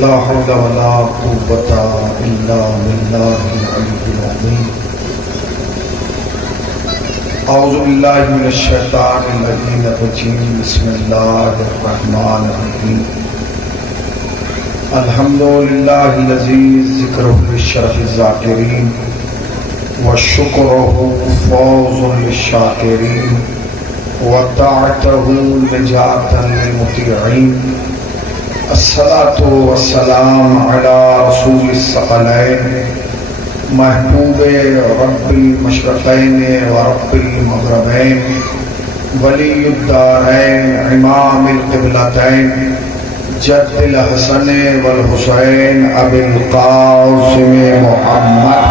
لا حول ولا قوة إلا بالله العلي العظيم أعوذ بالله من الشيطان اللعين الرجيم بسم الله الرحمن الرحيم الحمد لله الذي ذكره للشرف الذاكرين وشكره فوز للشاكرين وطاعته نجاة للمطيعين الصلاة والسلام على رسول الثقلين محبوب رب المشرقين ورب المغربين ولی الدارین امام القبلتین جد الحسن والحسین ابی القاسم محمد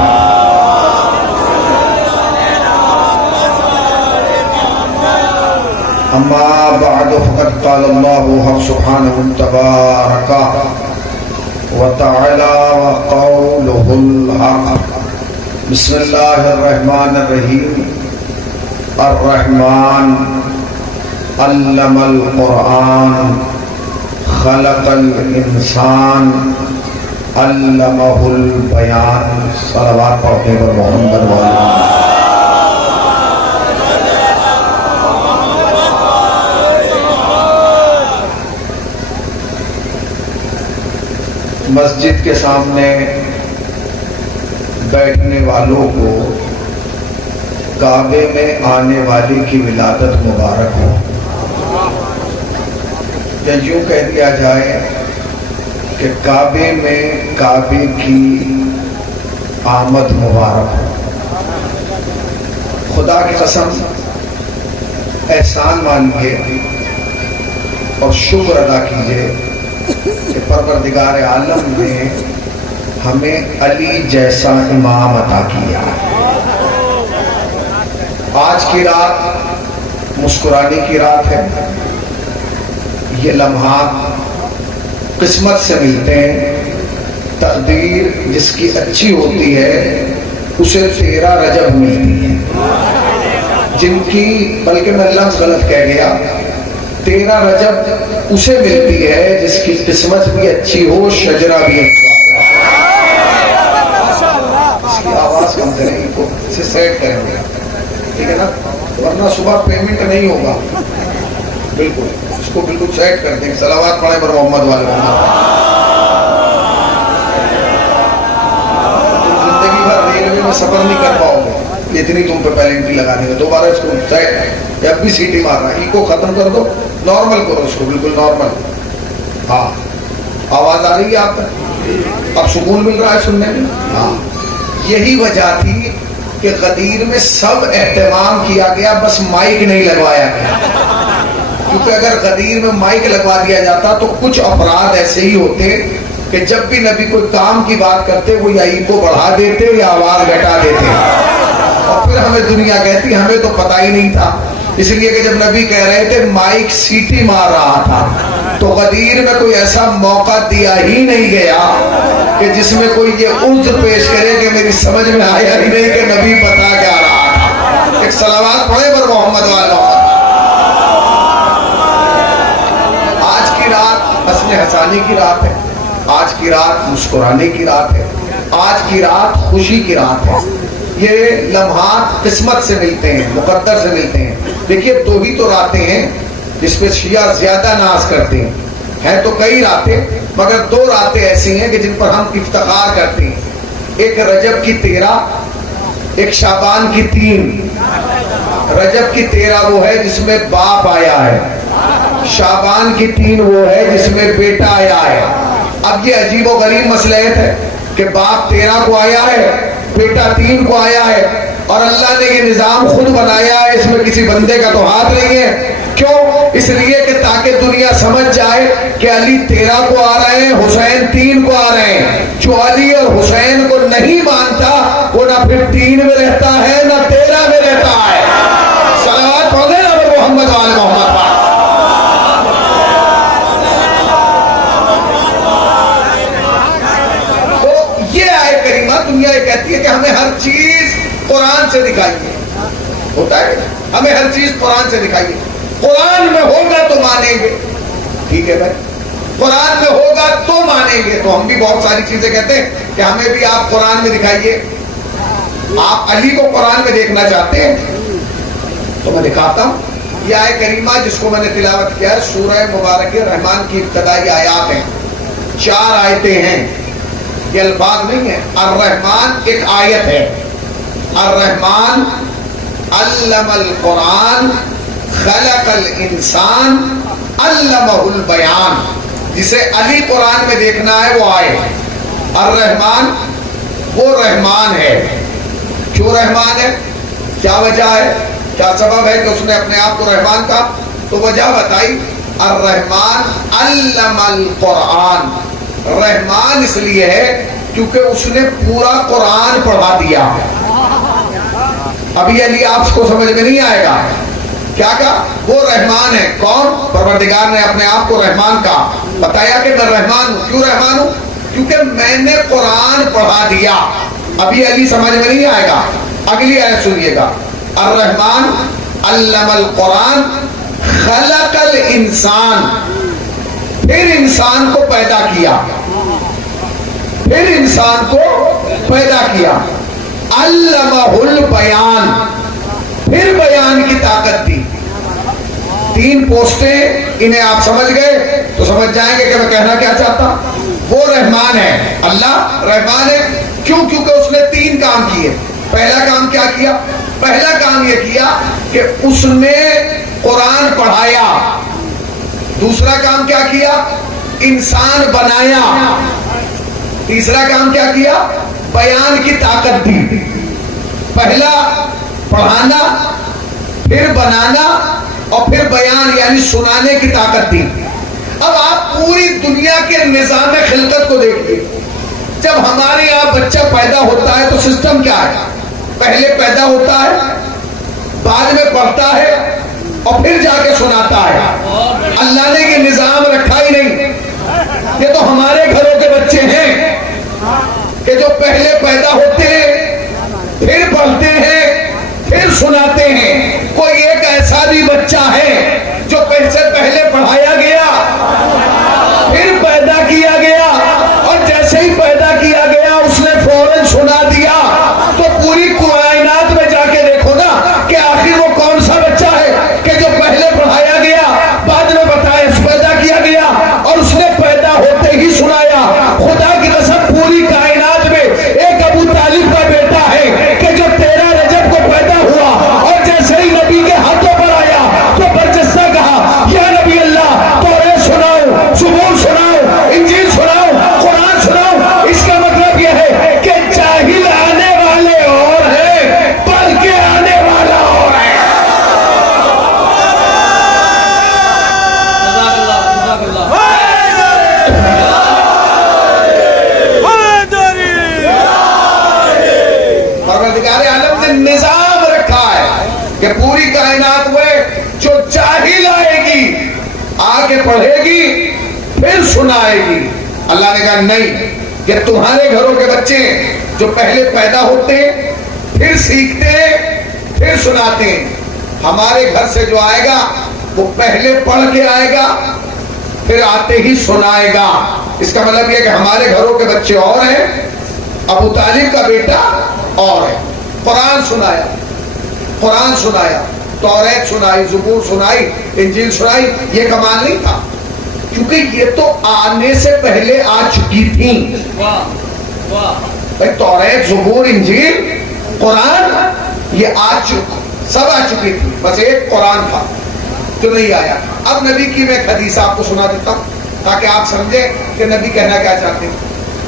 اما بعد فقد قال اللہ حق سبحانہ تبارک وتعالی وقوله الحق بسم اللہ الرحمن الرحیم الرحمن علم القرآن خلق الانسان علمہ البیان صلوات پڑھتے پر محمد والا مسجد کے سامنے بیٹھنے والوں کو کعبے میں آنے والے کی ولادت مبارک ہو، یا یوں کہہ دیا جائے کہ کعبے میں کعبے کی آمد مبارک ہو۔ خدا کی قسم احسان مانیے اور شکر ادا کیجیے کہ پروردگار عالم نے ہمیں علی جیسا امام عطا کیا۔ آج کی رات مسکرانے کی رات ہے، یہ لمحات قسمت سے ملتے ہیں۔ تقدیر جس کی اچھی ہوتی ہے اسے 13 رجب ملتی ہے، جن کی بلکہ میں لفظ غلط کہہ گیا، 13 رجب اسے ملتی ہے جس کی قسمت بھی اچھی ہو، شجرہ بھی اچھا ہو۔ اس کی آواز کم کریں گے، اسے سیٹ کریں گے، ٹھیک ہے نا، ورنہ صبح پیمنٹ نہیں ہوگا۔ بالکل اس کو بالکل سیٹ کر دیں، صلوات پڑھیں پر محمد والے محمد۔ تم زندگی بھر ریلوے میں سفر نہیں کر پاؤ گے اتنی تم پہ پیلنٹی لگانے میں۔ دوبارہ اس کو سیٹ، جب بھی سیٹی مارنا ایکو ختم کر دو، نارمل کرو اس کو، بالکل نارمل۔ ہاں آواز آ رہی ہے آپ پر؟ اب سکون مل رہا ہے سننے میں؟ ہاں یہی وجہ تھی کہ غدیر میں سب اہتمام کیا گیا، بس مائک نہیں لگوایا گیا، کیونکہ اگر غدیر میں مائک لگوا دیا جاتا تو کچھ افراد ایسے ہی ہوتے کہ جب بھی نبی کوئی کام کی بات کرتے وہ یا ایکو بڑھا دیتے یا آواز گھٹا دیتے، اور پھر ہمیں دنیا کہتی ہمیں تو پتہ ہی نہیں تھا۔ اس لیے کہ جب نبی کہہ رہے تھے مائک سیٹی مار رہا تھا، تو غدیر میں کوئی ایسا موقع دیا ہی نہیں گیا کہ جس میں کوئی یہ عذر پیش کرے کہ میری سمجھ میں آیا ہی نہیں کہ نبی بتا کیا رہا تھا۔ ایک صلوات پڑھے پر محمد والا۔ آج کی رات حسن حسانی کی رات ہے، آج کی رات مسکرانے کی رات ہے، آج کی رات خوشی کی رات ہے۔ یہ لمحات قسمت سے ملتے ہیں، مقدر سے ملتے ہیں۔ دیکھیے 2 ہی تو راتیں ہیں جس پہ شیعہ زیادہ ناز کرتے ہیں تو کئی راتیں، مگر 2 راتیں ایسی ہیں کہ جن پر ہم افتخار کرتے ہیں۔ ایک رجب کی 13، ایک شعبان کی 3۔ رجب کی 13 وہ ہے جس میں باپ آیا ہے، شعبان کی 3 وہ ہے جس میں بیٹا آیا ہے۔ اب یہ عجیب و غریب مسئلہ ہے کہ باپ 13 کو آیا ہے، بیٹا 3 کو آیا ہے، اور اللہ نے یہ نظام خود بنایا ہے، اس میں کسی بندے کا تو ہاتھ نہیں ہے۔ کیوں؟ اس لیے کہ تاکہ دنیا سمجھ جائے کہ علی 13 کو آ رہے ہیں، حسین 3 کو آ رہے ہیں۔ جو علی اور حسین کو نہیں مانتا وہ نہ پھر 3 میں رہتا ہے نہ 13 میں رہتا ہے۔ صلوات پڑھیں نا محمد والے محمد پاک۔ تو یہ آیت کریمہ دنیا یہ کہتی ہے کہ ہمیں ہر چیز قرآن سے دکھائیے، ہوتا ہے ہمیں ہر چیز قرآن سے دکھائیے۔ قرآن میں ہوگا تو مانیں گے، ٹھیک ہے بھائی، قرآن میں ہوگا تو مانیں گے۔ تو ہم بھی بہت ساری چیزیں کہتے ہیں کہ ہمیں بھی آپ قرآن میں دکھائیے. آپ علی کو قرآن میں دیکھنا چاہتے ہیں تو میں دکھاتا ہوں. یہ آیت کریمہ جس کو میں نے تلاوت کیا ہے سورہ مبارکہ رحمان کی ابتدائی آیات ہیں. 4 آیتیں ہیں. یہ الفاظ نہیں ہے. الرحمن ایک آیت ہے. الرحمن علم القرآن خلق الانسان علمہ البیان. جسے علی قرآن میں دیکھنا ہے وہ آئے. الرحمن وہ رحمان ہے. کیوں رحمان ہے؟ کیا وجہ ہے؟ کیا سبب ہے کہ اس نے اپنے آپ کو رحمان کہا؟ تو وجہ بتائی. الرحمن علم القرآن. رحمان اس لیے ہے کیونکہ اس نے پورا قرآن پڑھا دیا. ابھی علی آپ کو سمجھ میں نہیں آئے گا. کیا کہا؟ وہ رحمان ہے. کون؟ پروردگار نے اپنے آپ کو رحمان کہا. بتایا کہ میں رحمان ہوں. کیوں رحمان ہوں؟ کیونکہ میں نے قرآن پڑھا دیا. ابھی علی سمجھ میں نہیں آئے گا. اگلی آیت سنیے گا. الرحمن علم القرآن خلق الانسان. پھر انسان کو پیدا کیا. پھر انسان کو پیدا کیا. علمہ البیان. پھر بیان کی طاقت دی. 3 پوسٹیں. انہیں آپ سمجھ گئے تو سمجھ جائیں گے کہ میں کہنا کیا چاہتا. وہ رحمان ہے. اللہ رحمان ہے. کیوں؟ کیونکہ اس نے 3 کام کیے. پہلا کام کیا کیا؟ پہلا کام یہ کیا کہ اس نے قرآن پڑھایا. دوسرا کام کیا کیا؟ انسان بنایا. تیسرا کام کیا کیا؟ بیان کی طاقت دی. پہلا پڑھانا، پھر بنانا اور پھر بیان یعنی سنانے کی طاقت دی. اب آپ پوری دنیا کے نظام خلقت کو دیکھیے. جب ہمارے یہاں بچہ پیدا ہوتا ہے تو سسٹم کیا ہے؟ پہلے پیدا ہوتا ہے، بعد میں پڑھتا ہے اور پھر جا کے سناتا ہے. اللہ نے یہ نظام رکھا ہی نہیں. یہ تو ہمارے گھروں کے بچے ہیں کہ جو پہلے پیدا ہوتے ہیں، پھر پڑھتے ہیں، پھر سناتے ہیں. کوئی ایک ایسا بھی بچہ ہے جو پہلے پڑھایا گیا، پھر پیدا کیا گیا اور جیسے ہی پیدا کیا گیا اس نے فوراً سنا دیا. تو پوری کائنات میں جا کے دیکھو نا کہ آخر وہ کون سا بچہ ہے کہ جو پہلے پڑھایا گیا، بعد میں بتایا پیدا کیا گیا اور اس نے پیدا ہوتے ہی سنایا. خدا کی قسم پوری کائنات میں ایک ابو طالب کا بیٹا ہے کہ جو 13 رجب کو پیدا ہوا اور جیسے ہی نبی کے ہاتھوں پر آیا تو برجستہ کہا یا نبی اللہ توریت سناؤ، زبور سناؤ، انجیل سناؤ، قرآن سناؤ. اس کا مطلب یہ ہے کہ جاہل آنے والے اور ہیں بلکہ آنے والا اور ہے. پروردگار عالم نے نظام رکھا ہے کہ پوری کائنات میں جو جاہل آئے گی آ کے پڑھے گی پھر سنائے گی. اللہ نے کہا نہیں، یہ تمہارے گھروں کے بچے جو پہلے پیدا ہوتے ہیں، پھر سیکھتے ہیں، پھر سناتے ہیں. ہمارے گھر سے جو آئے گا وہ پہلے پڑھ کے آئے گا پھر آتے ہی سنائے گا. اس کا مطلب یہ کہ ہمارے گھروں کے بچے اور ہیں، ابو طالب کا بیٹا اور ہے. قرآن سنایا، قرآن سنایا، توریت سنائی، زبور سنائی، انجیل سنائی. یہ کمال نہیں تھا کیونکہ یہ تو آنے سے پہلے آ چکی تھیں. توریت، زبور، انجیل، قرآن یہ سب آ چکی تھی. بس ایک قرآن تھا جو نہیں آیا. اب نبی کی میں ایک حدیث آپ کو سنا دیتا ہوں تاکہ آپ سمجھیں کہ نبی کہنا کیا چاہتے ہیں.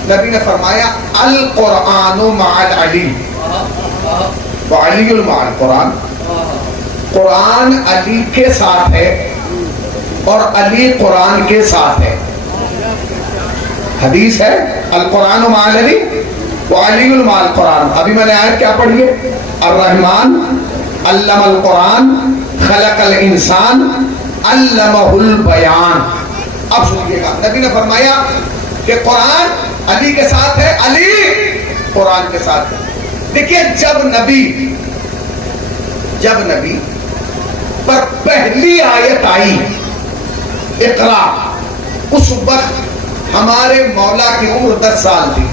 نبی نے فرمایا القرآن مع علی وعلی مع القرآن. قرآن علی کے ساتھ ہے اور علی قرآن کے ساتھ ہے. حدیث ہے القرآن مع علی وعلی مع القرآن. ابھی میں نے آیت کیا پڑھی ہے؟ الرحمن علم القرآن خلق الانسان علمہ البیان. اب سنیے گا نبی نے فرمایا کہ قرآن علی کے ساتھ ہے، علی قرآن کے ساتھ ہے. دیکھیے جب نبی پر پہلی آیت آئی اقرا، اس وقت ہمارے مولا کی عمر 10 سال تھی،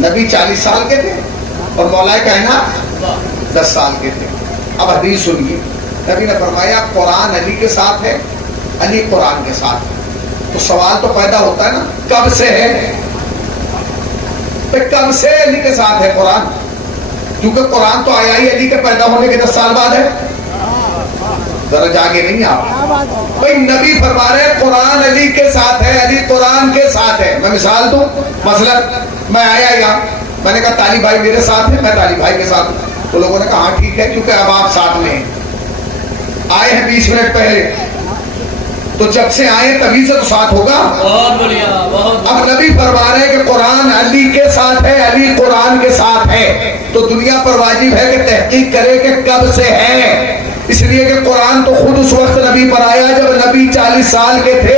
نبی 40 سال کے تھے اور مولا کائنات 10 سال کے تھے۔ اب حدیث سنیے، نبی نے فرمایا قرآن علی کے ساتھ ہے، علی قرآن کے ساتھ ہے۔ تو سوال تو پیدا ہوتا ہے نا، کب سے ہے؟ کب سے علی کے ساتھ ہے قرآن؟ کیونکہ قرآن تو آیا ہی علی کے پیدا ہونے کے 10 سال بعد ہے۔ ذرا جاگے نہیں آپ بھائی، نبی فرما رہے ہیں قرآن علی کے ساتھ ہے، علی قرآن کے ساتھ ہے۔ میں مثال دوں، مثلا میں آیا یہاں، میں نے کہا طالب بھائی میرے ساتھ ہے، میں طالب بھائی کے ساتھ ہوں۔ تو لوگوں نے کہا ہاں ٹھیک ہے، کیونکہ اب آپ ساتھ میں ہیں، آئے ہیں 20 منٹ پہلے، تو جب سے آئے تبھی سے تو ساتھ ہوگا۔ بہت بڑھیا، بہت اب نبی فرما رہے ہیں کہ قرآن علی کے ساتھ ہے، علی قرآن کے ساتھ ہے، تو دنیا پر واجب ہے کہ تحقیق کرے کہ کب سے ہے۔ اس لیے کہ قرآن تو خود اس وقت نبی پر آیا جب نبی 40 سال کے تھے،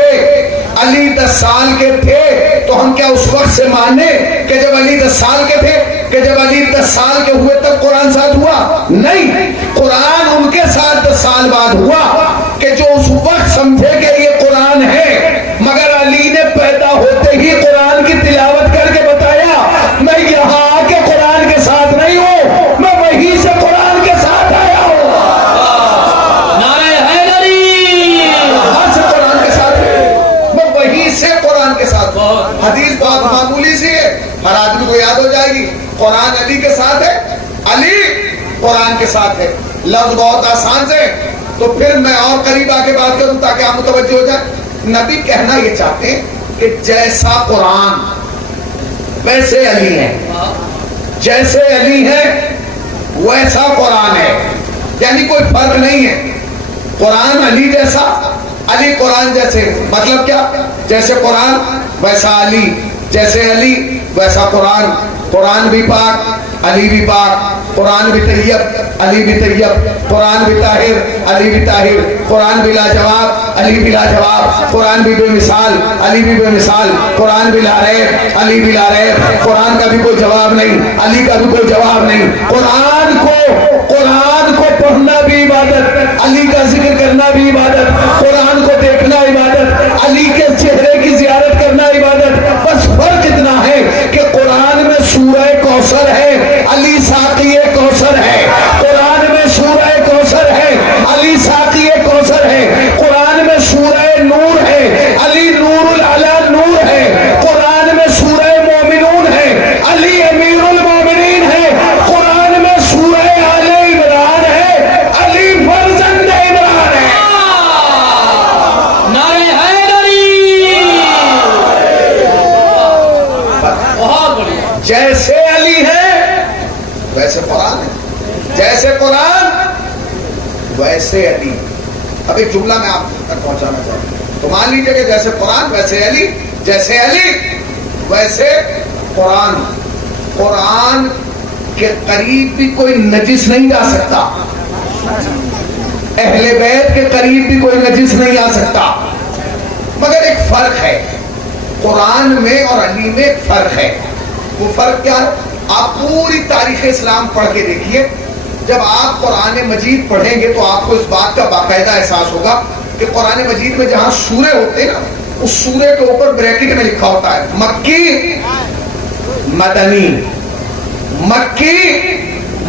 علی 10 سال کے تھے، تو ہم کیا اس وقت سے مانے کہ جب علی 10 سال کے تھے، کہ جب علی 10 سال کے ہوئے تب قرآن ساتھ ہوا؟ نہیں، قرآن ان کے ساتھ 10 سال بعد ہوا، کہ جو اس وقت سمجھے کہ یہ قرآن ہے، مگر علی نے پیدا ہوتے ہی قرآن کی تلاوت کر کے بتایا میں یہاں آ کے قرآن کے ساتھ نہیں ہوں، میں وہیں سے قرآن کے ساتھ آیا ہوں۔ نعرہ حیدری، وہاں سے قرآن کے ساتھ ہے، میں وہیں سے قرآن کے ساتھ ہوں۔ حدیث بات معمولی سی ہے، ہر آدمی کو یاد ہو جائے گی، قرآن علی کے ساتھ ہے، علی قرآن کے ساتھ ہے۔ لفظ بہت آسان سے، تو پھر میں اور قریب آ کے بات کروں تاکہ آپ متوجہ ہو جائیں۔ نبی کہنا یہ چاہتے ہیں کہ جیسا قرآن ویسے علی ہے، جیسے علی ہے ویسا قرآن ہے، یعنی کوئی فرق نہیں ہے۔ قرآن علی جیسا، علی قرآن جیسے، مطلب کیا؟ جیسے قرآن ویسا علی، جیسے علی ویسا قرآن۔ قرآن بھی پاک، علی بھی پاک، قرآن بھی طیب، علی بھی طیب، قرآن بھی طاہر، علی بھی طاہر، قرآن بھی لاجواب، علی بھی لاجواب، قرآن بھی بے مثال، علی بھی بے مثال، قرآن بھی لا ریب، علی بھی لا ریب، قرآن کا بھی کوئی جواب نہیں، علی کا بھی کوئی جواب نہیں۔ قرآن کو پڑھنا بھی عبادت، علی کا ذکر کرنا بھی عبادت، قرآن کو دیکھنا عبادت، علی کے چہرے کی زیارت کرنا عبادت۔ بس فرق اتنا ہے کہ قرآن میں سورہ کوثر ہے، علی ساقی کوثر ہے، قرآن میں سورہ کوثر ہے، علی ساقی کوثر ہے، قرآن میں سورہ نور ہے، علی نور العلا نور ہے، قرآن میں سورہ مومنون ہے، علی امیر المومنین ہے، قرآن میں سورہ آل عمران ہے، علی فرزند عمران ہے۔ نعرہ حیدری، بہت بڑھیا۔ جیسے علی ہے ویسے قرآن ہے، جیسے قرآن ویسے علی۔ اب ایک جملہ میں آپ تک پہنچانا چاہتا ہوں، تو مان لیجیے کہ جیسے قرآن ویسے علی، جیسے علی ویسے قرآن۔ قرآن کے قریب بھی کوئی نجس نہیں جا سکتا، اہل بیت کے قریب بھی کوئی نجس نہیں آ سکتا، مگر ایک فرق ہے، قرآن میں اور علی میں ایک فرق ہے۔ وہ فرق کیا ہے؟ آپ پوری تاریخ اسلام پڑھ کے دیکھیے، جب آپ قرآن مجید پڑھیں گے تو آپ کو اس بات کا باقاعدہ احساس ہوگا کہ قرآن مجید میں جہاں سورے ہوتے ہیں نا، اس سورے کے اوپر بریکٹ میں لکھا ہوتا ہے مکی مدنی، مکی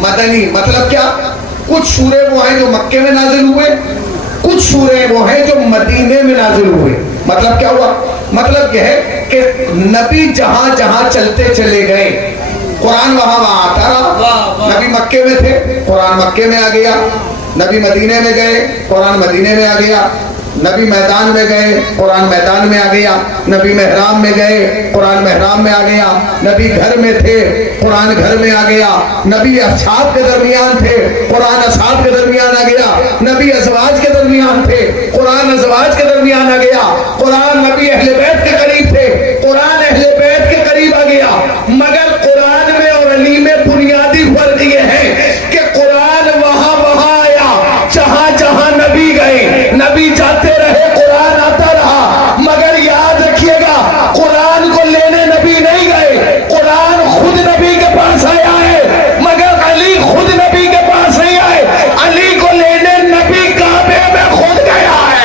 مدنی۔ مطلب کیا؟ کچھ سورے وہ ہیں جو مکے میں نازل ہوئے، کچھ سورے وہ ہیں جو مدینے میں نازل ہوئے۔ مطلب کیا ہوا؟ مطلب یہ ہے کہ نبی جہاں جہاں چلتے چلے گئے قرآن وہاں وہاں آتا رہا۔ نبی مکے میں تھے، قرآن مکے میں آ گیا، نبی مدینے میں گئے، قرآن مدینے میں آ گیا، نبی میدان میں گئے، قرآن میدان میں آ گیا، نبی محرام میں گئے، قرآن محرام میں آ گیا، نبی گھر میں تھے، قرآن گھر میں آ گیا، نبی اصحاب کے درمیان تھے، قرآن اصحاب کے درمیان آ گیا، نبی ازواج کے درمیان تھے، قرآن ازواج کے درمیان آ گیا، قرآن نبی اہل بیت کے قریب تھے، قرآن اہل بیت کے قریب آ گیا۔ مگر قرآن میں اور علی میں بنیادی فرق یہ ہے کہ قرآن وہاں وہاں آیا جہاں جہاں نبی گئے، نبی جاتے رہے، قرآن آتا رہا۔ مگر یاد رکھیے گا، قرآن کو لینے نبی نہیں گئے، قرآن خود نبی کے پاس آیا ہے، مگر علی خود نبی کے پاس نہیں آئے، علی کو لینے نبی کعبے میں خود گیا ہے۔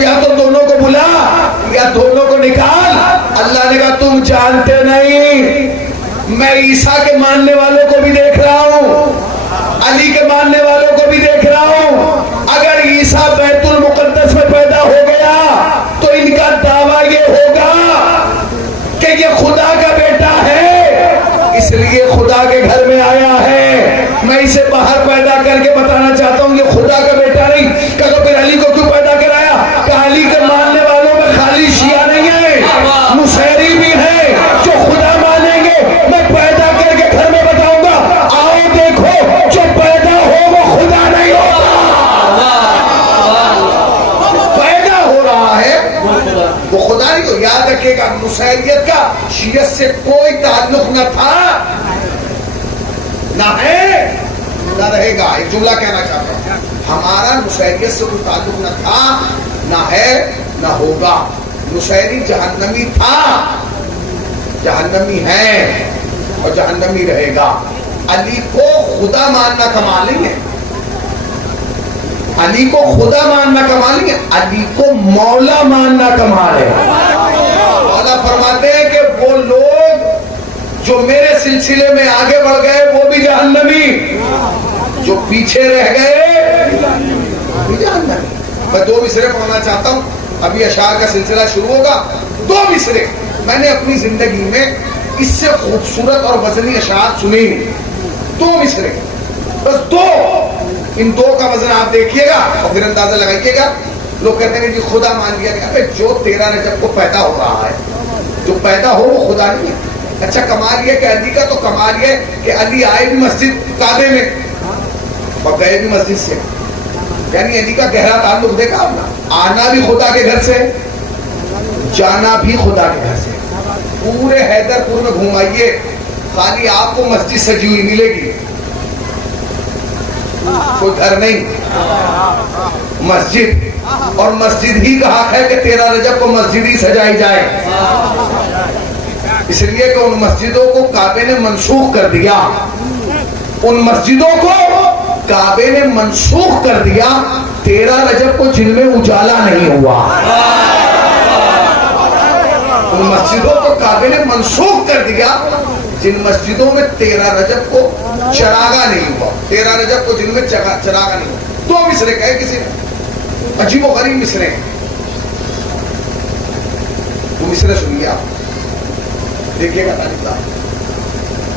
تو یا تو دونوں کو بلا یا دونوں کو نکال. اللہ نے کہا تم جانتے نہیں، میں عیسیٰ کے ماننے والوں کو بھی دیکھ رہا ہوں، علی کے ماننے والوں کو بھی دیکھ رہا ہوں. اگر عیسیٰ بیت المقدس میں پیدا ہو گیا تو ان کا دعویٰ یہ ہوگا کہ یہ خدا کا بیٹا ہے، اس لیے خدا کے گھر میں آیا ہے. میں اسے باہر پیدا کر کے بتانا چاہتا ہوں یہ خدا کا بیٹا نہیں. کہ تو پھر علی کو کیوں پیدا کرایا؟ کہ علی کے ماننے والوں میں خالی شیعہ نہیں ہے، نصیری بھی ہے جو خدا مانیں گے. میں پیدا کر کے گھر میں بتاؤں گا، آؤ دیکھو جو پیدا ہو وہ خدا نہیں ہوتا، پیدا ہو رہا ہے وہ خدا نہیں. تو یاد رکھے گا نصیریت کا شیعت سے کوئی تعلق نہ تھا، نہ ہے، نہ رہے گا. ایک جملہ کہنا چاہتا ہوں، ہمارا نصیریت سے کوئی تعلق نہ تھا، نہ ہے، نہ ہوگا. نصیری جہنمی تھا، جہنمی ہے اور جہنمی رہے گا. علی کو خدا ماننا کمال نہیں ہے، علی کو خدا ماننا کمال نہیں ہے، علی کو مولا ماننا کمال ہے. مولا فرماتے ہیں کہ وہ لوگ جو میرے سلسلے میں آگے بڑھ گئے وہ بھی جہنمی، جو پیچھے رہ گئے وہ بھی جہنمی. میں 2 مصرے پڑھنا چاہتا ہوں، ابھی اشعار کا سلسلہ شروع ہوگا. 2 مصرے میں نے اپنی زندگی میں اس سے خوبصورت اور وزنی اشعار سنے نہیں. 2 مصرے بس 2. ان 2 کا وزن آپ دیکھیے گا اور پھر اندازہ لگائیے گا. لوگ کہتے ہیں کہ خدا مان لیا گیا. جو 13 رجب کو پیدا ہو رہا ہے، جو پیدا ہو وہ خدا نہیں ہے. اچھا کمال یہ کہ علی کا تو کمال یہ کہ علی آئے بھی مسجد کعبے میں اور گئے بھی مسجد سے. یعنی علی کا گہرا تعلق دیکھا آپ نے، آنا بھی خدا کے گھر سے، جانا بھی خدا کے گھر سے. پورے حیدر پور میں گھمائیے، خالی آپ کو مسجد سجی ہوئی ملے گی، کوئی گھر نہیں، مسجد. اور مسجد ہی کا حق ہے کہ 13 رجب کو مسجد ہی سجائی جائے، اس لیے کہ ان مسجدوں کو کعبے نے منسوخ کر دیا، ان مسجدوں کو کعبے نے منسوخ کر دیا 13 رجب کو جن میں اجالا نہیں ہوا. ان مسجدوں کو کعبے نے منسوخ کر دیا جن مسجدوں میں 13 رجب کو چراغا نہیں ہوا، 13 رجب کو جن میں چراغا نہیں ہوا. 2 مصرے کہے کسی نے، عجیب و غریب مصرے ہیں. 2 مصرے سنیے آپ، دیکھیے گا تعلیم دار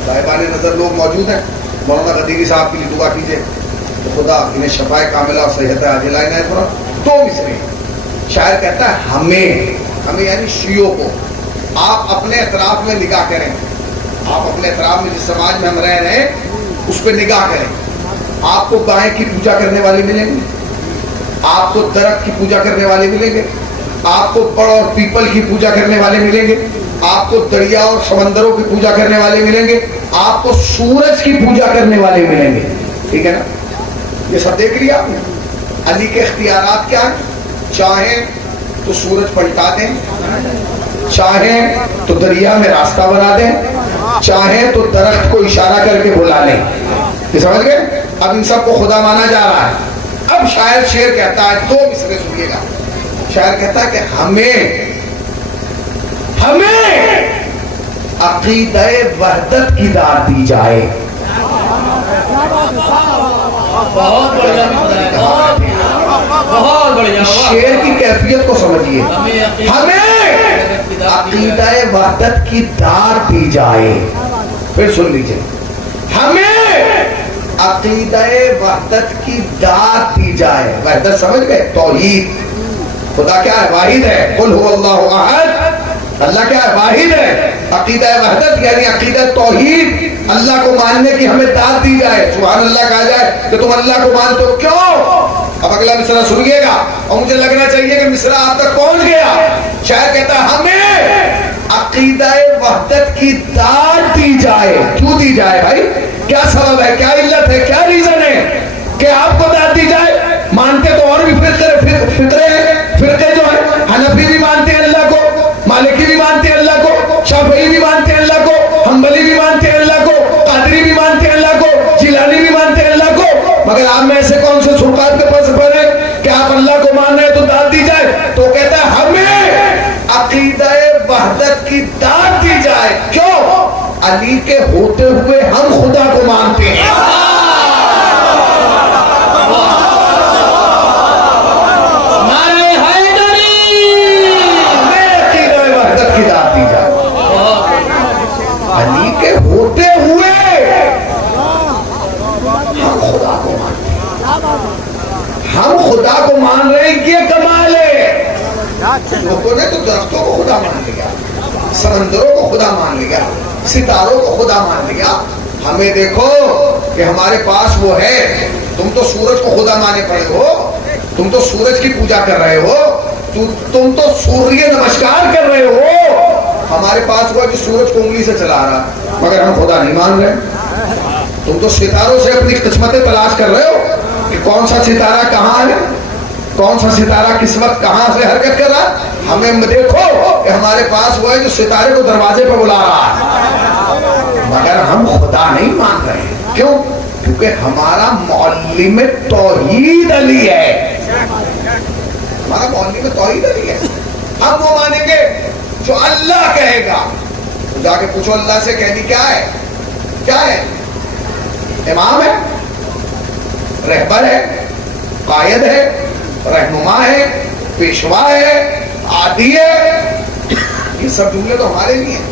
صاحبان نظر لوگ موجود ہیں. مولانا غدیری صاحب کے لیے دعا کیجیے تو خدا انہیں شفائے کاملہ اور صحت عاجلہ عنایت فرمائے. 2 مصرے شاعر کہتا ہے ہمیں یعنی شیعوں کو آپ اپنے اطراف میں نگاہ کریں، آپ اپنے اطراف میں جس سماج میں ہم رہ رہے ہیں اس پہ نگاہ کریں. آپ کو گائے کی پوجا کرنے والے ملیں گے، آپ کو درخت کی پوجا کرنے والے ملیں گے، آپ کو بڑ اور پیپل کی پوجا کرنے والے ملیں گے، آپ کو دریا اور سمندروں کی پوجا کرنے والے ملیں گے، آپ کو سورج کی پوجا کرنے والے ملیں گے. ٹھیک ہے نا؟ یہ سب دیکھ لیا آپ نے. علی کے اختیارات کیا ہیں؟ چاہیں تو سورج پلٹا دیں، چاہیں تو دریا میں راستہ بنا دیں، چاہیں تو درخت کو اشارہ کر کے بلا لیں. یہ سمجھ گئے؟ اب ان سب کو خدا مانا جا رہا ہے. اب شاعر شعر کہتا ہے، 2 مصرے سنیے گا. شاعر کہتا ہے کہ ہمیں عقیدہ وحدت کی داد دی جائے. بہت بڑھیا، بہت بڑھیا. شعر کی کیفیت کو سمجھیے. ہمیں عقیدہ وحدت کی داد دی جائے. پھر سن لیجیے، ہمیں عقیدہ وحدت کی داد دی جائے. وحدت سمجھ گئے؟ توحید. خدا کیا ہے؟ واحد ہے. قل هو اللہ احد. اللہ کیا ہے؟ واحد ہے. عقیدہ وحدت یعنی عقیدہ توحید، اللہ کو ماننے کی ہمیں داد دی جائے. سبحان اللہ کہا جائے کہ تم اللہ کو مانتے ہو. کیوں؟ اب اگلا مصرع سنیے گا اور مجھے لگنا چاہیے کہ مصرع آپ تک پہنچ گیا. شاعر کہتا ہے ہمیں عقیدہ وحدت کی داد دی جائے. کیوں دی جائے بھائی؟ کیا سبب ہے؟ کیا علت ہے؟ کیا ریزن ہے کہ آپ کو داد دی جائے؟ مانتے تو اور بھی فرقے جو ہیں، حنفی بھی مانتے ہیں اللہ کو، مالکی بھی مانتے ہیں اللہ کو، شافعی بھی مانتے ہیں اللہ کو، حنبلی بھی مانتے ہیں اللہ کو، قادری بھی مانتے ہیں اللہ کو، جیلانی بھی مانتے ہیں اللہ کو. مگر آپ میں ایسے کون سے فرقات کے پاس پڑے کہ آپ اللہ کو مان رہے ہیں تو داد دی جائے؟ تو علی کے ہوتے ہوئے ہم خدا کو مانتے ہیں. نعرہ حیدری. ہمیں عقیدہ وحدت کی دعوت دی جائے. علی کے ہوتے ہوئے ہم خدا کو مانتے ہیں. ہم خدا کو مان رہے ہیں. یہ کمال ہے. لوگوں نے تو درختوں کو خدا مان لیا, سمندروں کو خدا مان لیا, ستاروں کو خدا مان لیا. ہمیں دیکھو کہ ہمارے پاس وہ ہے. تم تو سورج کو خدا مانے پڑے ہو, تم تو سورج کی پوجا کر رہے ہو, تم تو سوریہ نمسکار کر رہے ہو. ہمارے پاس وہ ہے کہ سورج کو انگلی سے چلا رہا, مگر ہم خدا نہیں مان رہے. تم تو ستاروں سے اپنی قسمتیں تلاش کر رہے ہو کہ کون سا ستارہ کہاں ہے, کون سا ستارہ کس وقت کہاں سے حرکت کر رہا. ہمیں دیکھو کہ ہمارے پاس وہ ہے جو ستارے کو دروازے پہ بلا رہا ہے, مگر ہم خدا نہیں مان رہے. کیوں؟ کیونکہ ہمارا معلم توحید علی ہے. ہمارا معلم توحید علی ہے. ہم وہ مانیں گے جو اللہ کہے گا. تو جا کے پوچھو اللہ سے, کہنی کیا ہے؟ کیا ہے؟ امام ہے, رہبر ہے, قائد ہے, رہنما ہے, پیشوا ہے, عادی ہے. یہ سب جملے تو ہمارے لیے ہیں.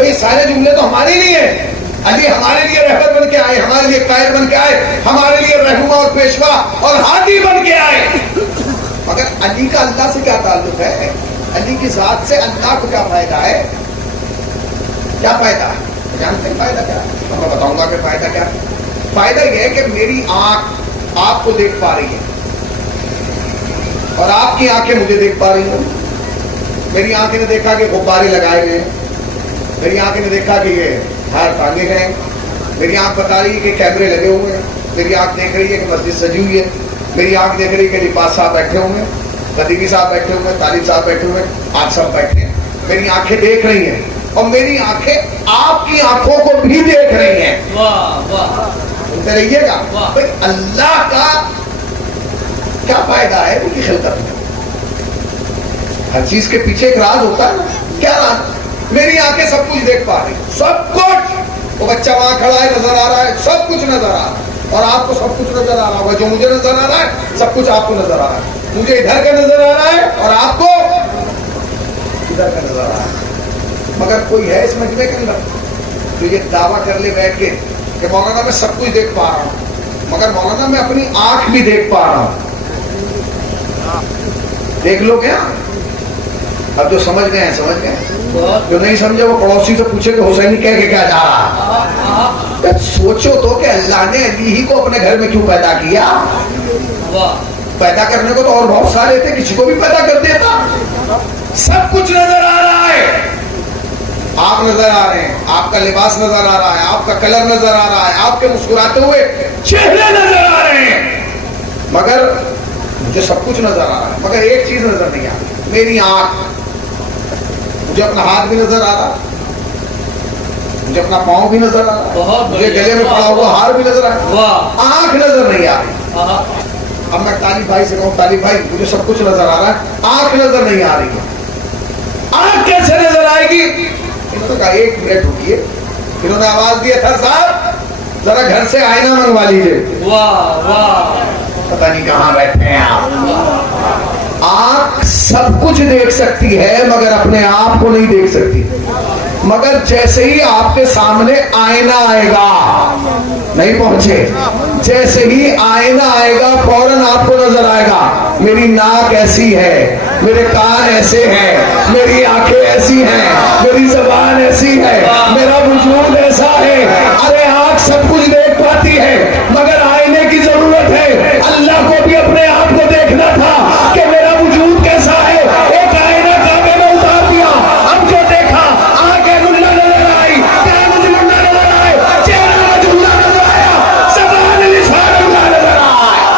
یہ سارے جملے تو ہمارے لیے ہیں. علی ہمارے لیے رہبر بن کے آئے, ہمارے لیے قائد بن کے آئے, ہمارے لیے رہنما اور پیشوا اور ہادی بن کے آئے. مگر علی کا اللہ سے کیا تعلق ہے؟ علی کی ذات سے اللہ کو کیا فائدہ ہے؟ کیا فائدہ ہے؟ جانتے ہیں فائدہ کیا ہے؟ میں بتاؤں گا کہ فائدہ کیا ہے. فائدہ یہ ہے کہ میری آنکھ آپ کو دیکھ پا رہی ہے اور آپ کی آنکھیں مجھے دیکھ پا رہی ہیں. میری آنکھیں نے دیکھا کہ غبارے لگائے گئے, میری آنکھیں نے دیکھا کہ یہ ہار ٹانگے گئے, میری آنکھ بتا رہی ہے کہ کیمرے لگے ہوئے ہیں, میری آنکھ دیکھ رہی ہے کہ مسجد سجی ہوئی ہے, میری آنکھ دیکھ رہی ہے کہ لباس صاحب بیٹھے ہوئے ہیں, خطیبی صاحب بیٹھے ہوئے ہیں, طالب صاحب بیٹھے ہوئے ہیں, آپ سب بیٹھے ہیں. میری آنکھیں دیکھ رہی ہیں اور میری آنکھیں آپ کی آنکھوں کو بھی دیکھ رہی ہیں. واہ واہ. سنتے رہیے گا. بھائی اللہ کا کیا فائدہ ہے ان کی خلقت میں؟ ہر چیز کے پیچھے ایک راز ہوتا ہے نا. کیا راز؟ میری آنکھیں سب کچھ دیکھ پا رہی, سب کچھ. وہ بچہ وہاں کھڑا ہے نظر آ رہا ہے, سب کچھ نظر آ رہا ہے, اور آپ کو سب کچھ نظر آ رہا ہوگا. جو مجھے نظر آ رہا ہے سب کچھ آپ کو نظر آ رہا ہے. مجھے ادھر کا نظر آ رہا ہے اور آپ کو ادھر کا نظر آ رہا ہے. مگر کوئی ہے اس مجمع کے اندر تو یہ دعویٰ کر لے بیٹھ کے کہ مولانا میں سب کچھ دیکھ پا رہا ہوں, مگر مولانا میں اپنی آنکھ بھی دیکھ پا رہا ہوں. دیکھ لو کیا؟ اب جو سمجھ گئے ہیں سمجھ گئے, جو نہیں سمجھے وہ پڑوسی سے پوچھے کہ حسینی کہہ کے کیا جا رہا. سوچو تو کہ اللہ نے علی ہی کو اپنے گھر میں کیوں پیدا کیا. پیدا کرنے کو تو اور بہت سارے تھے, کسی کو بھی پیدا کر دیتا. سب کچھ نظر آ رہا ہے, آپ نظر آ رہے ہیں, آپ کا لباس نظر آ رہا ہے, آپ کا کلر نظر آ رہا ہے, آپ کے مسکراتے ہوئے چہرے نظر آ رہے ہیں, مگر مجھے سب کچھ نظر آ رہا ہے. مگر ایک چیز نظر نہیں آ رہی, میری آنکھ. مجھے اپنا ہاتھ بھی نظر آ رہا, مجھے اپنا پاؤں بھی نظر آ رہا, مجھے گلے میں پڑا ہوا ہار بھی نظر آ رہا, آنکھ نظر نہیں آ رہی. اب میں طالب بھائی سے کہوں, طالب بھائی مجھے سب کچھ نظر آ رہا ہے, آنکھ نظر نہیں آ رہی ہے. آنکھ کیسے نظر آئے گی؟ انہوں نے کہا ایک منٹ رکیے. انہوں نے آواز دیا تھا, صاحب ذرا گھر سے آئینہ منگوا لیجیے. واہ واہ. پتہ نہیں کہاں بیٹھے ہیں آپ. آنکھ سب کچھ دیکھ سکتی ہے مگر اپنے آپ کو نہیں دیکھ سکتی. مگر جیسے ہی آپ کے سامنے آئینہ آئے گا, نہیں پہنچے, جیسے ہی آئینہ آئے گا فوراً آپ کو نظر آئے گا میری ناک ایسی ہے, میرے کان ایسے ہیں, میری آنکھیں ایسی ہیں, میری زبان ایسی ہے, میرا وجود ایسا ہے. ارے آنکھ سب کچھ دیکھ پاتی ہے مگر آئینے کی ضرورت ہے. اللہ کو بھی اپنے آپ کو دیکھنا تھا کہ میرا وجود کیسا ہے. ایک آئینہ کعبے میں اتار دیا, اب جو دیکھا آنکھیں گلہ نظر آئی, کان گلہ نظر آئے, چہرہ گلہ نظر آیا, زبان لسان گلہ نظر آیا.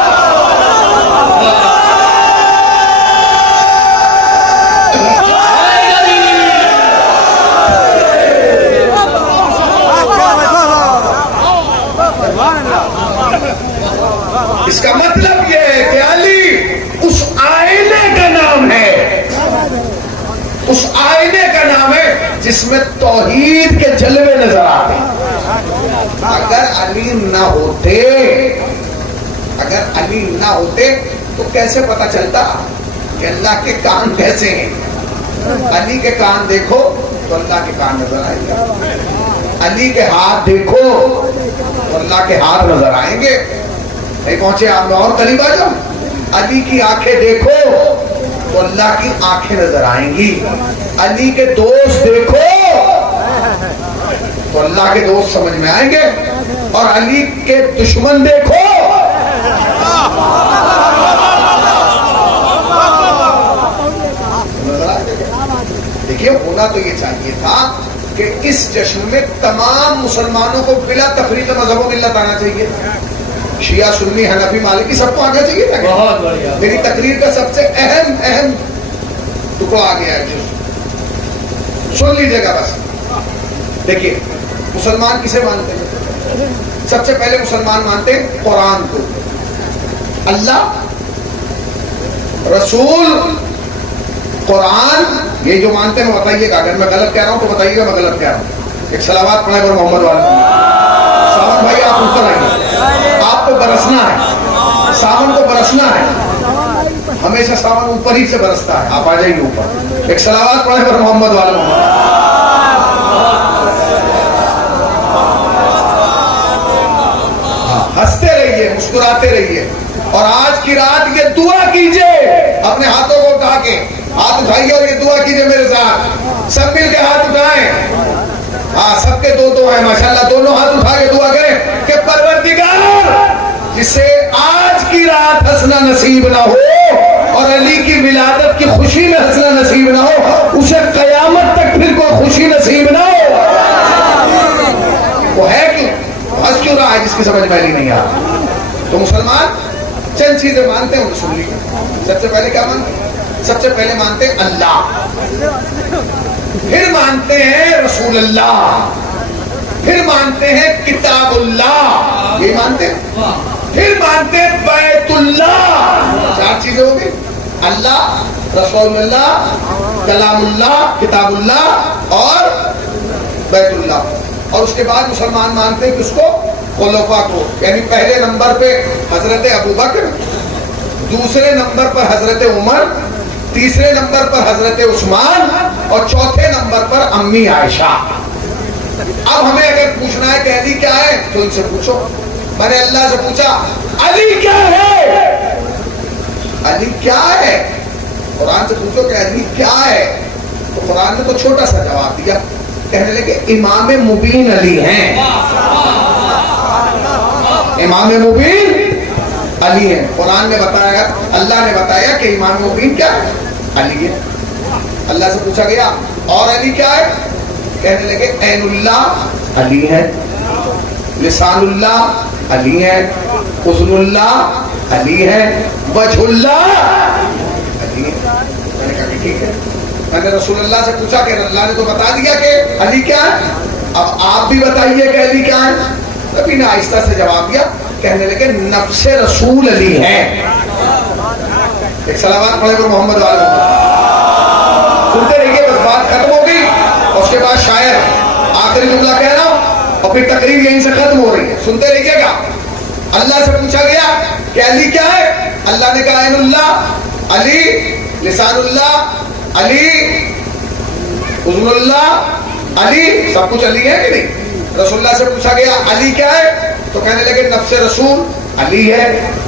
اس کا مطلب یہ ہے جس میں توحید کے جلوے نظر آتے ہیں. اگر علی نہ ہوتے تو کیسے پتا چلتا کہ اللہ کے کان کیسے ہیں؟ علی کے کان دیکھو تو اللہ کے کان نظر آئیں گے. علی کے ہاتھ دیکھو تو اللہ کے ہاتھ نظر آئیں گے. نہیں پہنچے آپ اور قریب آ جاؤ. علی کی آنکھیں دیکھو تو اللہ کی آنکھیں نظر آئیں گی. علی کے دوست دیکھو تو اللہ کے دوست سمجھ میں آئیں گے. اور علی کے دشمن دیکھو دیکھیے. ہونا تو یہ چاہیے تھا کہ اس جشن میں تمام مسلمانوں کو بلا تفریق مذہب و ملت آنا چاہیے. شیعہ سنی حنفی مالکی سب کو آنا چاہیے تھا. بہت بڑھیا. میری تقریر کا سب سے اہم ٹکڑا آ گیا ہے. سن لیجیے گا بس. دیکھیے مسلمان کسے مانتے ہیں؟ سب سے پہلے مسلمان مانتے ہیں قرآن کو, اللہ, رسول, قرآن. یہ جو مانتے ہیں بتائیے گا. اگر میں غلط کہہ رہا ہوں تو بتائیے گا میں غلط کہہ رہا ہوں. ایک صلوات پڑھیں پر محمد والے محمد. ساون بھائی آپ اوپر آئیے. آپ کو برسنا ہے, ساون کو برسنا ہے. ہمیشہ ساون اوپر ہی سے برستا ہے. آپ آ جائیے اوپر. ایک صلوات پڑھیں پر محمد والے محمد. ہنستے رہیے, مسکراتے رہیے. اور آج کی رات یہ دعا کیجئے اپنے ہاتھوں کو اٹھا کے. ہاتھ اٹھائیے اور یہ دعا کیجئے میرے ساتھ. سب مل کے ہاتھ اٹھائیں. ہاں سب کے دو ہیں ماشاءاللہ. دونوں ہاتھ اٹھا کے دعا کریں کہ پروردگار جسے آج کی رات ہنسنا نصیب نہ ہو اور علی کی ولادت کی خوشی میں ہنسنا نصیب نہ ہو, اسے قیامت تک پھر کوئی خوشی نصیب نہ ہو. وہ ہے کیوں, ہنس کیوں رہا ہے جس کی سمجھ پہلی نہیں آ رہا. تو مسلمان چند چیزیں مانتے ہیں ان کو سن لیجیے. سب سے پہلے کیا مانتے ہیں؟ سب سے پہلے مانتے ہیں اللہ, پھر مانتے ہیں رسول اللہ, پھر مانتے ہیں کتاب اللہ, یہ مانتے ہیں. پھر مانتے ہیں بیت اللہ. 4 چیزیں ہو گئی. اللہ, رسول اللہ, کلام اللہ, کتاب اللہ اور بیت اللہ. اور اس کے بعد مسلمان مانتے ہیں کہ اس کو خلفاء کو, یعنی پہلے نمبر پہ حضرت ابوبکر, دوسرے نمبر پر حضرت عمر, تیسرے نمبر پر حضرت عثمان اور چوتھے نمبر پر امی عائشہ. اب ہمیں اگر پوچھنا ہے کہ علی کیا ہے تو ان سے پوچھو. میں نے اللہ سے پوچھا علی کیا ہے, علی کیا ہے. قرآن سے پوچھو کہ علی کیا ہے, تو قرآن نے تو چھوٹا سا جواب دیا. کہنے لگے امام مبین علی ہیں. امام مبین علی ہیں. قرآن نے بتایا, اللہ نے بتایا کہ امام مبین کیا ہے, علی ہے. اللہ سے پوچھا گیا اور علی کیا ہے, کہنے لگے عین اللہ علی ہے, لسان اللہ علی ہے, اذن اللہ علی ہے, وجہ اللہ علی ہے. میں نے کہا کہ ٹھیک ہے. میں نے رسول اللہ سے پوچھا کہ اللہ نے تو بتا دیا کہ علی کیا ہے, اب آپ بھی بتائیے کہ علی کیا ہے. نبی نے آہستہ سے جواب دیا. کہنے لگے نفس رسول علی ہے. ایک صلوات پڑھے پر محمد والے محمد. سنتے رہیے, بس بات ختم ہو گئی. اور اس کے بعد شاید آخری جملہ کہہ رہا ہوں اور پھر تقریر یہیں سے ختم ہو رہی ہے. سنتے رہیے گا. اللہ سے پوچھا گیا کہ علی کیا ہے. اللہ نے کہا عین اللہ علی, لسان اللہ علی, اذن اللہ علی, سب کچھ علی ہے کہ نہیں. رسول اللہ سے پوچھا گیا علی کیا ہے, تو کہنے لگے نفس رسول علی ہے,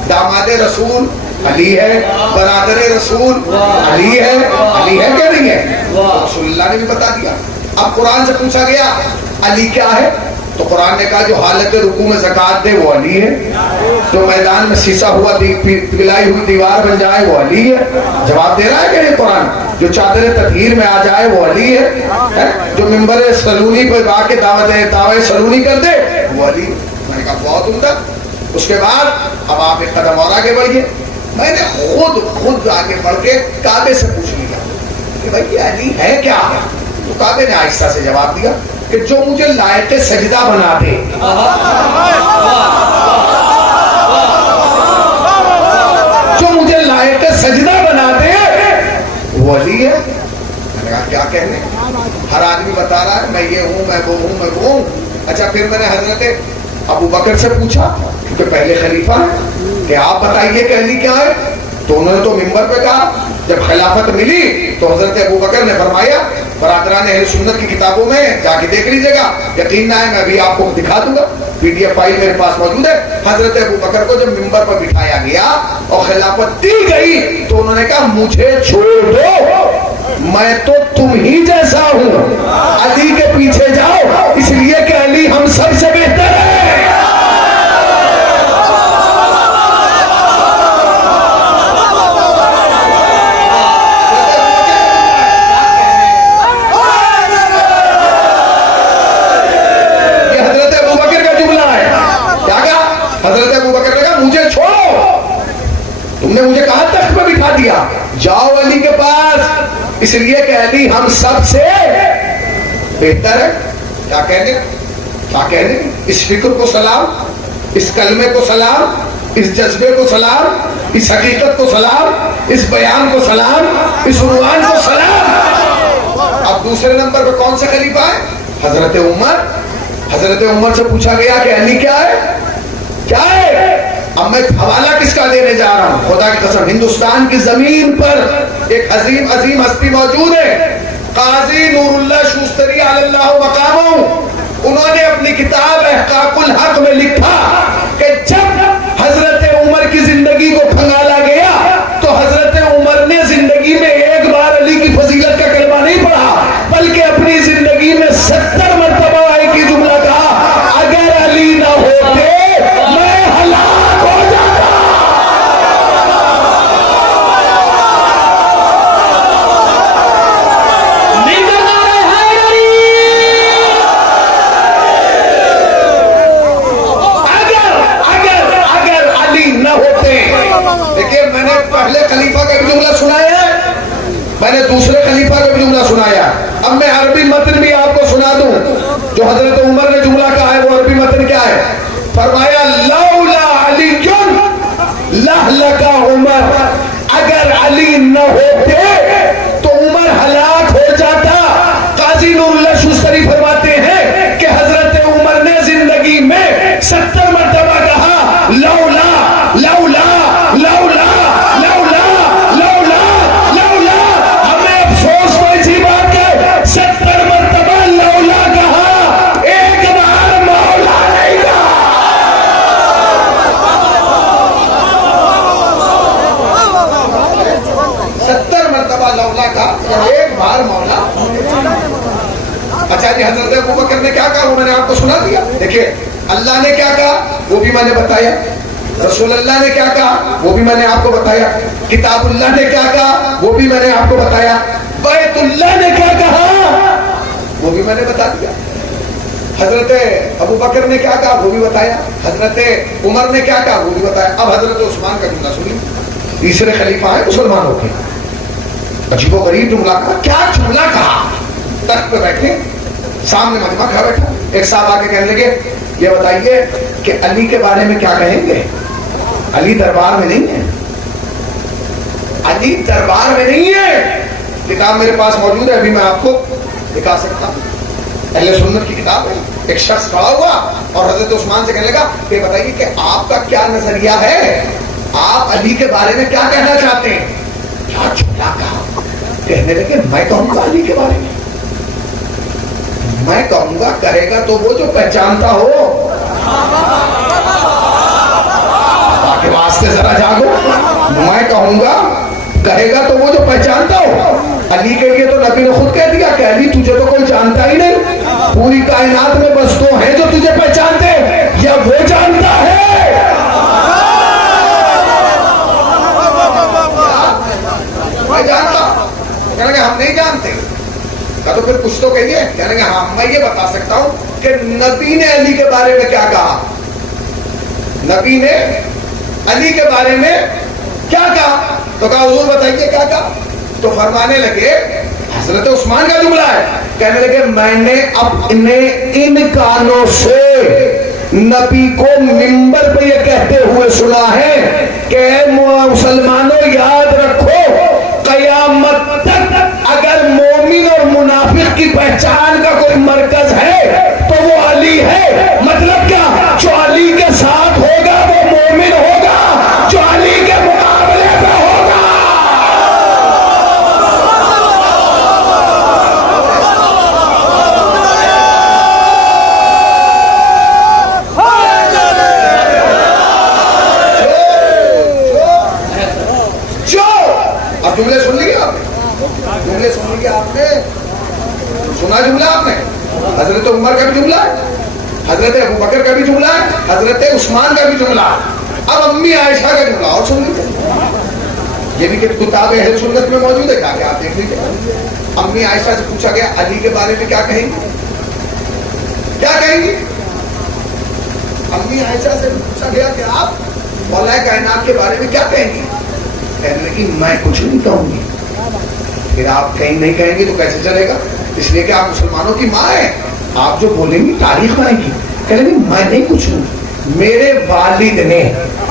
داماد رسول علی ہے, برادر رسول علی ہے. علی ہے کیا نہیں ہے, رسول اللہ نے بھی بتا دیا. اب قرآن سے پوچھا گیا علی کیا ہے, تو قرآن نے کہا جو حالت رکوع میں زکات دے وہ علی ہے, جو میدان میں سیسا ہوا پگھلائی ہوئی دیوار بن جائے وہ علی ہے. جواب دے رہا ہے کہ یہ قرآن. جو چادر تطہیر میں آ جائے وہ علی ہے, جو ممبر سلونی پہ با کے دعوے سلونی کر دے وہ علی. میں نے کہا بہت عمدہ. اس کے بعد اب آپ ایک قدم اور آگے بڑھیے. میں نے خود آگے بڑھ کے کعبے سے پوچھ لیا کہ بھائی یہ علی ہے کیا ہے. تو کعبے نے آہستہ سے جواب دیا کہ جو مجھے لائق سجدہ بنا دے, جو مجھے لائق سجدہ بنا دے وہ علی ہے. میں نے کہا کیا کہنے, ہر آدمی بتا رہا ہے میں یہ ہوں میں وہ ہوں میں وہ ہوں. اچھا پھر میں نے حضرت ابو بکر سے پوچھا کیونکہ پہلے خلیفہ ہیں کہ آپ بتائیے کہ علی کیا ہے. تو انہوں نے تو منبر پہ کہا. جب خلافت ملی تو حضرت ابو بکر نے فرمایا برادران اہل سنت کی کتابوں میں جا کے دیکھ لیجیے گا, یقین نہ ہے میں بھی آپ کو دکھا دوں گا, PDF فائل میرے پاس موجود ہے. حضرت ابو بکر کو جب منبر پر بٹھایا گیا اور خلافت دی گئی تو انہوں نے کہا مجھے چھوڑ دو, میں تو تم ہی جیسا ہوں, علی کے پیچھے جاؤ اس لیے کہ علی ہم سب سے بہتر ہے. حضرت ابو بکر نے کہا مجھے چھوڑو, تم نے مجھے کہاں تخت پہ بٹھا دیا, جاؤ علی کے پاس اس لیے کہ علی ہم سب سے بہتر ہے. کیا کہنے اس فکر کو سلام, اس کلمے کو سلام, اس جذبے کو سلام, اس حقیقت کو سلام, اس بیان کو سلام, اس عنوان کو سلام. اب دوسرے نمبر پہ کون سا خلیفہ ہے؟ حضرت عمر. حضرت عمر سے پوچھا گیا کہ علی کیا ہے, کیا ہے؟ اب میں حوالہ کس کا دینے جا رہا ہوں, خدا کی قسم ہندوستان کی زمین پر ایک عظیم عظیم ہستی موجود ہے, قاضی نور اللہ شوستری علی اللہ مقامہ. انہوں نے اپنی کتاب احقاق الحق میں لکھا کہ جب حضرت عمر کی زندگی کو کھنگالا گیا تو حضرت عمر نے زندگی میں ایک بار علی کی فضیلت کا کلمہ نہیں پڑھا بلکہ اپنی زندگی میں 70 مرتبہ ایک ہی جملہ کہا, اگر علی نہ ہوتے میں ہلاک ہو جاتا. اگر علی نہ ہوتے, دیکھیے میں نے پہلے خلیفہ کا بھی جملہ سنایا ہے, میں نے دوسرے خلیفہ کا بھی جملہ سنایا, اب میں عربی متن بھی آپ کو سنا دوں. جو حضرت عمر نے جملہ کہا ہے وہ عربی متن کیا ہے؟ فرمایا لولا علی لہلک عمر, اگر علی نہ ہوتے تو عمر ہلاک ہو جاتا. قاضی نور اللہ شوستری فرماتے ہیں کہ حضرت عمر نے زندگی میں 70 مرتبہ کہا لولا لولا لولا لولا لولا لولا. ہمیں افسوس کو اسی بات کا 70 مرتبہ لولا کہا, ایک بار مولا نہیں کہا. 70 مرتبہ لولا کا اور ایک بار مولا. اچھا جی حضرت ابو بکر نے کیا کہا وہ میں نے آپ کو سنا دیا. دیکھیے اللہ نے کیا کہا وہ بھی میں نے بتایا, رسول اللہ نے کیا کہا وہ بھی میں نے آپ کو بتایا, کتاب اللہ نے کیا کہا وہ بھی میں نے آپ کو بتایا, بیت اللہ نے کیا کہا وہ بھی میں نے بتا دیا, حضرت ابو بکر نے کیا کہا وہ بھی بتایا, حضرت عمر نے کیا کہا وہ بھی بتایا. اب حضرت عثمان کا جملہ سنیے, تیسرے خلیفہ ہیں مسلمانوں کے. عجیب و غریب جملہ کہا. کیا جملہ کہا؟ تخت پہ بیٹھے, سامنے مجمع کھڑا بیٹھا, ایک صاحب آ کے کہنے لگے یہ بتائیے کہ علی کے بارے میں کیا کہیں گے. علی دربار میں نہیں ہے, علی دربار میں نہیں ہے. کتاب میرے پاس موجود ہے, ابھی میں آپ کو دکھا سکتا ہوں, اہل سنت کی کتاب ہے. ایک شخص کھڑا ہوا اور حضرت عثمان سے کہنے لگا کہ بتائیے کہ آپ کا کیا نظریہ ہے, آپ علی کے بارے میں کیا کہنا چاہتے ہیں. کیا جملہ کہا, کہنے لگے میں کہوں گا علی کے بارے میں, میں کہوں گا کرے گا تو وہ جو پہچانتا ہو. کے واسطے ذرا جاگو, میں کہوں گا کہے گا تو وہ جو پہچانتا ہو. علی کے لیے تو نبی نے خود کہہ دیا کہ علی تجھے تو کوئی جانتا ہی نہیں, پوری کائنات میں بس تو ہیں جو تجھے پہچانتے, یا وہ جانتا ہے. میں جانتا, کہنے گے ہم نہیں جانتے. تو پھر کچھ تو کہیے. کہنے گے ہاں میں یہ بتا سکتا ہوں کہ نبی نے علی کے بارے میں کیا کہا. نبی نے علی کے بارے میں کیا کہا؟ تو کہا حضور بتائیے کیا کہا. تو فرمانے لگے حضرت عثمان کا جملہ ہے, کہنے لگے میں نے اپنے ان کانوں سے نبی کو منبر پہ یہ کہتے ہوئے سنا ہے کہ مسلمانوں یاد رکھو قیامت تک اگر مومن اور منافق کی پہچان جملے سن لیے آپ نے؟ جملے سن لیے آپ نے؟ سنا جملہ آپ نے؟ حضرت عمر کا بھی جملہ ہے، حضرت ابو بکر کا بھی جملہ ہے، حضرت عثمان کا بھی جملہ ہے. اب امی عائشہ کا جملہ اور سن لیجیے. یہ بھی کتاب اہل سنت میں موجود ہے، کہا کہ آپ دیکھ لیجیے. امی عائشہ سے پوچھا گیا علی کے بارے میں کیا کہیں گی؟ کیا کہیں گی؟ امی عائشہ سے پوچھا گیا کہ آپ مولا کائنات کے بارے میں کیا کہیں گی؟ کہنے لگی میں کچھ نہیں کہوں گی. پھر آپ کہیں نہیں کہیں گے تو کیسے چلے گا؟ اس لیے کہ آپ مسلمانوں کی ماں ہیں، آپ جو بولیں گی تاریخ بنے گی. کہنے لگی میں نہیں پوچھوں، میرے والد نے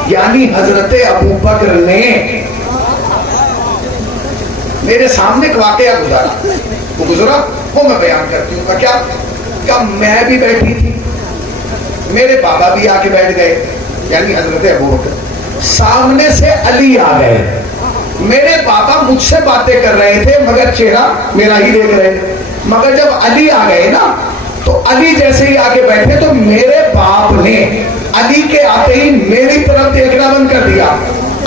یعنی حضرت ابو بکر نے میرے سامنے ایک واقعہ گزارا، وہ گزرا وہ میں بیان کرتی ہوں. کیا میں بھی بیٹھی تھی، میرے بابا بھی آ کے بیٹھ گئے یعنی حضرت ابو بکر، سامنے سے علی آ گئے. میرے بابا مجھ سے باتیں کر رہے تھے مگر چہرہ میرا ہی دیکھ رہے تھے. مگر جب علی آ گئے نا تو علی جیسے ہی آگے بیٹھے تو میرے باپ نے علی کے آتے ہی میری طرف دیکھنا بند کر دیا،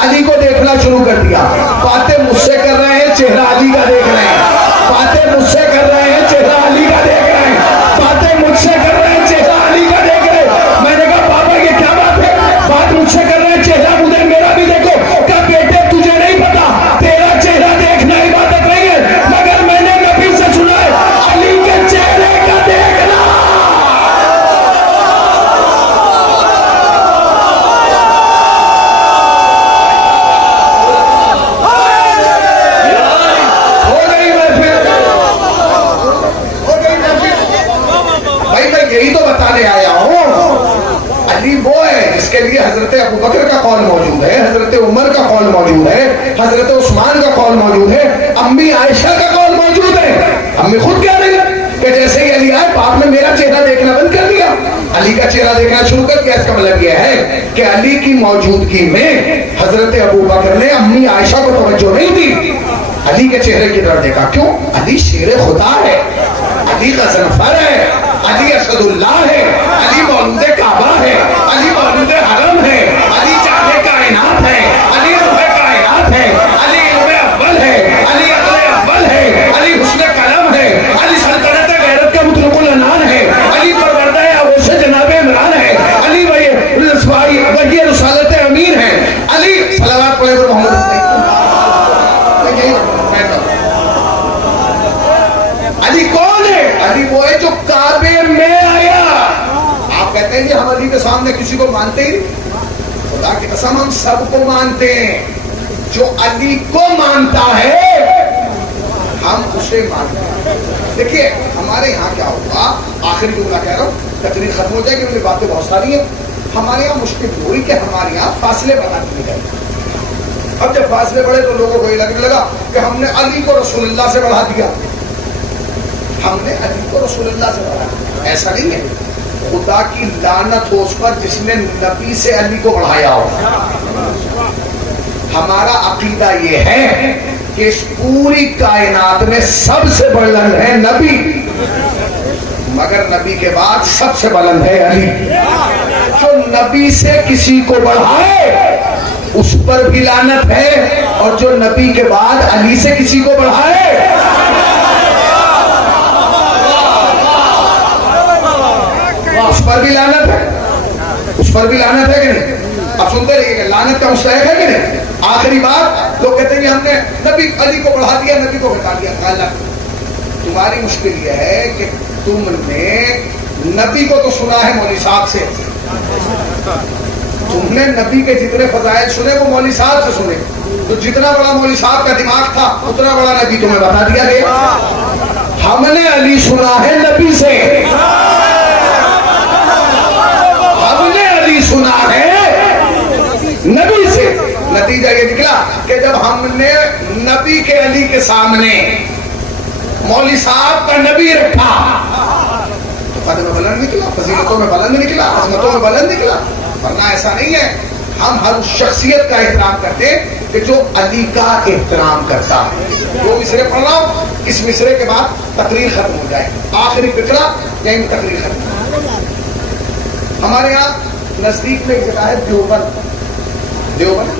علی کو دیکھنا شروع کر دیا. باتیں مجھ سے کر رہے ہیں، چہرہ علی کا دیکھ رہے ہیں. باتیں مجھ سے کر رہے ہیں، چہرہ علی کا دیکھ رہے ہیں. باتیں مجھ سے کر رہے ہیں، چہرہ علی کا دیکھ رہے ہیں. میں نے کہا بابا یہ کیا بات ہے؟ بات مجھ سے کر رہے ہیں، چہرہ مجھے میرا بھی دیکھو. کہ بیٹے تجھے نہیں پتا تیرا چہرہ دیکھنا عبادت نہیں ہے، مگر میں نے نبی سے سنا ہے علی کے چہرے کا دیکھنا. یہی تو بتانے آیا ہوں علی وہ ہے جس کے لیے حضرت ابو بکر کا قول موجود ہے، حضرت عمر کا قول موجود ہے، حضرت عثمان کا قول موجود ہے، امی عائشہ کا قول موجود ہے. امی خود کہہ رہی ہے کہ جیسے ہی علی آئے باپ نے میرا چہرہ دیکھنا بند کر دیا، علی کا چہرہ دیکھنا شروع کر دیا. اس کا مطلب یہ ہے کہ علی کی موجودگی میں حضرت ابو بکر نے امی عائشہ کو توجہ نہیں دی، علی کے چہرے کی طرف دیکھا. کیوں؟ علی شیر خدا ہے، علی کا غضنفر ہے، علی اسد اللہ ہے، علی مولود کعبہ ہے، علی مولود حرم ہے، علی جانے کائنات ہے، علی روح کائنات ہے، علی علم اول ہے، علی عقل اول ہے، علی حسن قلم ہے، علی سلطنت غیرت کا مطلق العنان ہے، علی پروردہ اویس جناب عمران ہے، علی ولی رسالت امین ہے. علی صلوات پڑھے محمد. علی کون ہے؟ علی وہ ہے جو کعبے میں آیا. آپ کہتے ہیں جی ہم علی کے سامنے کسی کو مانتے ہی، خدا کی قسم ہم سب کو مانتے ہیں. جو علی کو مانتا ہے ہم اسے مانتے ہیں. دیکھیے ہمارے یہاں کیا ہوگا، آخری جملہ کہہ رہا ہوں تقریر ختم ہو جائے گی، میری باتیں بہت ساری ہیں. ہمارے یہاں مشکل ہوئی کہ ہمارے یہاں فاصلے بنا دیے گئے. اب جب فاصلے بڑھے تو لوگوں کو یہ لگنے لگا کہ ہم نے علی کو رسول اللہ سے بڑھا دیا، ہم نے علی کو رسول اللہ سے بڑھا دیا. ایسا نہیں ہے. خدا کی لعنت ہو اس پر جس نے نبی سے علی کو بڑھایا ہو. ہمارا عقیدہ یہ ہے کہ اس پوری کائنات میں سب سے بلند ہے نبی، مگر نبی کے بعد سب سے بلند ہے علی. جو نبی سے کسی کو بڑھائے اس پر بھی لعنت ہے، اور جو نبی کے بعد علی سے کسی کو بڑھائے اس پر بھی لعنت ہے، اس پر بھی لعنت ہے کہ نہیں؟ اب سنتے رہیے کہ لعنت کا مستحق ہے کہ نہیں. آخری بات لوگ کہتے ہیں ہم نے نبی علی کو بڑھا دیا، نبی کو گھٹا دیا. غلط. تمہاری مشکل یہ ہے کہ تم نے نبی کو تو سنا ہے مولوی صاحب سے، تم نے نبی کے جتنے فضائل سنے وہ مولوی صاحب سے سنے، تو جتنا بڑا مولوی صاحب کا دماغ تھا اتنا بڑا نبی تمہیں بتا دیا گیا. ہم نے علی سنا ہے نبی سے، ہم نے علی سنا ہے نبی سے. نتیجہ یہ نکلا کہ جب ہم نے نبی کے علی کے سامنے مولوی صاحب کا نبی رکھا تو قدر میں بلند نکلا، فضیلتوں میں بلند نکلا، عظمتوں میں بلند نکلا. ورنہ ایسا نہیں ہے. ہم ہر اس شخصیت کا احترام کرتے کہ جو علی کا احترام کرتا ہے. وہ مصرے پڑھ رہا ہوں، اس مصرے کے بعد تقریر ختم ہو جائے. آخری فقرہ یعنی تقریر ختم. ہمارے یہاں نزدیک میں ایک جگہ ہے دیوبند. دیوبند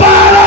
12